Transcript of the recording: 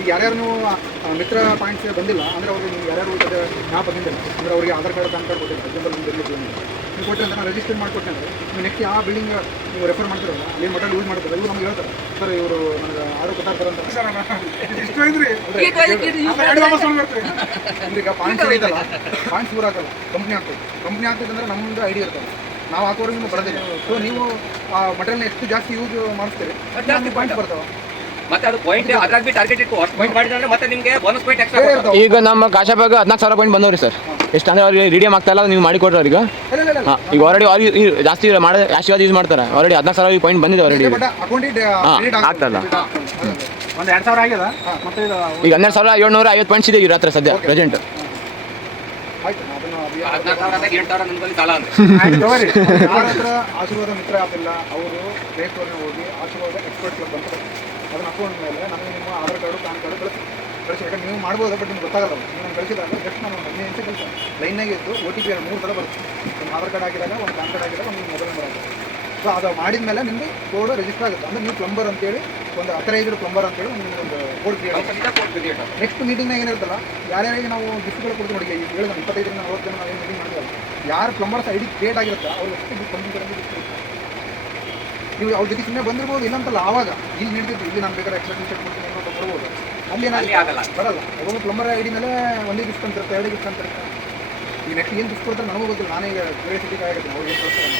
ಈಗ ಯಾರ್ಯಾರು ನೀವು ಮಿತ್ರ ಪಾಯಿಂಟ್ಸ್ ಬಂದಿಲ್ಲ ಅಂದರೆ ಅವ್ರಿಗೆ ನೀವು ಯಾರ್ಯಾರು ಜ್ಞಾಪ ಬಂದಿಲ್ಲ ಅಂದರೆ ಅವರಿಗೆ ಆಧಾರ್ ಕಾರ್ಡ್ ಪ್ಯಾನ್ ಕಾರ್ಡ್ ಕೊಟ್ಟಿಲ್ಲ ಎಕ್ಸಾಂಪಲ್ ನಿಮ್ಗೆ ಬರಲಿಕ್ಕೆ ನೀವು ಕೊಟ್ಟರೆ ಅಂತ ನಾನು ರಿಜಿಸ್ಟರ್ ಮಾಡಿಕೊಟ್ಟೆ ಅಂದರೆ ನೀವು ನೆಕ್ಸ್ಟ್ ಯಾವ ಬಿಲ್ಡಿಂಗ್ ನೀವು ರೆಫರ್ ಮಾಡ್ತಿರಲ್ಲ ಏನು ಮಟಲ್ ಯೂಸ್ ಮಾಡ್ತಾರೆ ಇವರು ನಮ್ಗೆ ಹೇಳ್ತಾರೆ ಸರ್ ಇವರು ನನಗೆ ಆರು ಗೊತ್ತಾಗ್ತಾರೆ ಅಂತ ಈಗ ಪಾಯಿಂಟ್ಸ್ ಐತಲ್ಲ ಪಾಯಿಂಟ್ಸ್ ಊರು ಹಾಕಲ್ಲ ಕಂಪ್ನಿ ಆಗ್ತದೆ ಅಂದರೆ ನಮ್ಮದು ಐಡಿ ಇರ್ತದೆ ನಾವು ಹಾಕೋರಿಗೆ ನಿಮ್ಗೆ ಬರೋದಿಲ್ಲ ಸೊ ನೀವು ಆ ಮಟಲ್ನ ಎಷ್ಟು ಜಾಸ್ತಿ ಯೂಸ್ ಮಾಡಿಸ್ತೀರಿ ಜಾಸ್ತಿ ಪಾಯಿಂಟ್ಸ್ ಬರ್ತಾವೆ ಮತ್ತೆ ಅದು ಪಾಯಿಂಟ್ ಅದ್ರಾಗ ಬಿ ಟಾರ್ಗೆಟ್ ಇಟ್ಟು ಅಷ್ಟು ಪಾಯಿಂಟ್ ಮಾಡಿದ್ರೆ ಮತ್ತೆ ನಿಮಗೆ ಬೋನಸ್ ಪಾಯಿಂಟ್ ಎಕ್ಸ್ಟ್ರಾ. ಈಗ ನಮ್ಮ ಕಾಶಾಬಾಗ 14,000 ಪಾಯಿಂಟ್ ಬಂದವ್ರಿ ಸರ್. ಎಷ್ಟು ಅಂದ್ರೆ ಅವ್ರಿಗೆ ರಿಡಿಯಮ್ ಆಗ್ತಾ ಇಲ್ಲ, ನೀವು ಮಾಡಿಕೊಡ್ರಿ ಅವ್ರಿಗೆ. ಈಗ ಆಲ್ರೆಡಿ ಅವ್ರಿಗೆ ಜಾಸ್ತಿ ಮಾಡೋದು ಆಶೀರ್ವಾದ ಯೂಸ್ ಮಾಡ್ತಾರೆ. ಆಲ್ರೆಡಿ 14,000 ಪಾಯಿಂಟ್ ಬಂದಿದೆ ಆಲ್ರೆಡಿ. ಆಗ್ತಲ್ಲ ಒಂದು 2,000 ಆಗ್ಯದ ಮತ್ತೆ ಈಗ 12,750 ಪಾಯಿಂಟ್ಸ್ ಇದೆ ಇವ್ರ ಹತ್ರ ಸದ್ಯ ಪ್ರೆಸೆಂಟ್. ಆಯ್ತು ಅದನ್ನು 14,000 8,000 ನಿಮ್ಗೆ ಸಾಲ ಅಂತ ಯಾರ ಹತ್ರ ಆಶೀರ್ವಾದ ಮಿತ್ರ ಆಗಿಲ್ಲ ಅವರು ಬೇಕವ್ರನ್ನ ಹೋಗಿ ಆಶೀರ್ವಾದ ಎಕ್ಸ್ಪರ್ಟ್ ಕ್ಲಬ್ ಅಂತ ಅದನ್ನ ಅಕೌಂಟ್ ಮೇಲೆ ನಮಗೆ ನಿಮ್ಮ ಆಧಾರ್ ಕಾರ್ಡು ಪ್ಯಾನ್ ಕಾರ್ಡು ಕಳಿಸಿ ಯಾಕಂದ್ರೆ ನೀವು ಮಾಡ್ಬೋದು ಬಟ್ ನಿಮ್ಗೆ ಗೊತ್ತಾಗಲ್ಲ ನೀವು ನಾನು ಕಳಿಸಿದಾಗ ಜಸ್ಟ್ ನಾನು 15 ನಿಮಿಷ ಕಳಿಸಿ ಲೈನಾಗೆ ಇದ್ದು OTP 3 ಸಲ ಬರುತ್ತೆ. ಒಂದು ಆಧಾರ್ ಕಾರ್ಡ್ ಆಗಿದಾಗ ಒಂದು ಪ್ಯಾನ್ ಕಾರ್ಡ್ ಆಗಿದಾಗ ಒಂದು ಮೊಬೈಲ್ ನಂಬರ್ ಆಗುತ್ತೆ. ಸೊ ಅದು ಮಾಡಿದ ಮೇಲೆ ನಿಮಗೆ ಕೋಡ್ ರಿಜಿಸ್ಟರ್ ಆಗುತ್ತೆ. ಅಂದರೆ ನೀವು ಪ್ಲಂಬರ್ ಅಂತೇಳಿ ಒಂದು ಅಥರೈಸ್ಡ್ ಪ್ಲಂಬರ್ ಅಂತೇಳಿ ಒಂದು ಕೋಡ್ ಕ್ರಿಯೇಟ್. ನೆಕ್ಸ್ಟ್ ಮೀಟಿಂಗ್ನಾಗ ಏನಿರುತ್ತಲ್ಲ ಯಾರ್ಯಾರಿಗೆ ನಾವು ಗಿಫ್ಟ್ಗಳು ಕೊಡ್ತೀವಿ ನೋಡಿ, ಈಗ ಹೇಳಿದ 25 ಜನ 40 ಜನ ನಾವೇನು ಮೀಟಿಂಗ್ ಮಾಡಿದ್ರಲ್ಲ ಯಾರು ಪ್ಲಂಬರ್ಸ್ ID ಕ್ರಿಯೇಟ್ ಆಗಿರುತ್ತೆ ಅವ್ರಿಗೆ ಎಷ್ಟು ಗಿಫ್ಟ್ ಗಿಫ್ಟ್ ನೀವು ಅವ್ರ ಜೊತೆ ಸುಮ್ಮನೆ ಬಂದಿರ್ಬೋದು ಇಲ್ಲಂತಲ್ಲ. ಆವಾಗ ಇಲ್ಲಿ ನೀಡ್ತಿತ್ತು ಇಲ್ಲಿ ನಾನು ಬೇಕಾದ್ರೆ ಎಕ್ಸ್ಟ್ರಾ ಟಿ-ಶರ್ಟ್ ಕೊಡ್ತೀನಿ ಅನ್ನೋದು ಬರ್ಬೋದು. ಅಲ್ಲಿ ಏನಾಗಲ್ಲ ಬರಲ್ಲ. ಒಬ್ಬೊಬ್ಬ ಪ್ಲಂಬರ್ ID ಮೇಲೆ ಒಂದೇ ಗಿಫ್ಟ್ ಅಂತ ಇರುತ್ತೆ, 2 ಗಿಫ್ಟ್ ಅಂತ ಇರುತ್ತೆ. ಈಗ ನೆಕ್ಸ್ಟ್ ಏನು ಗಿಫ್ಟ್ ಕೊಡ್ತಾರೆ ನನಗೂ ಗೊತ್ತಿಲ್ಲ. ನಾನೇ ಈಗ ಕ್ಯೂರಿಯಾಸಿಟಿ ಆಗುತ್ತೆ ಅವ್ರಿಗೆ ಏನು ಕಳಿಸ್ತಾರೆ.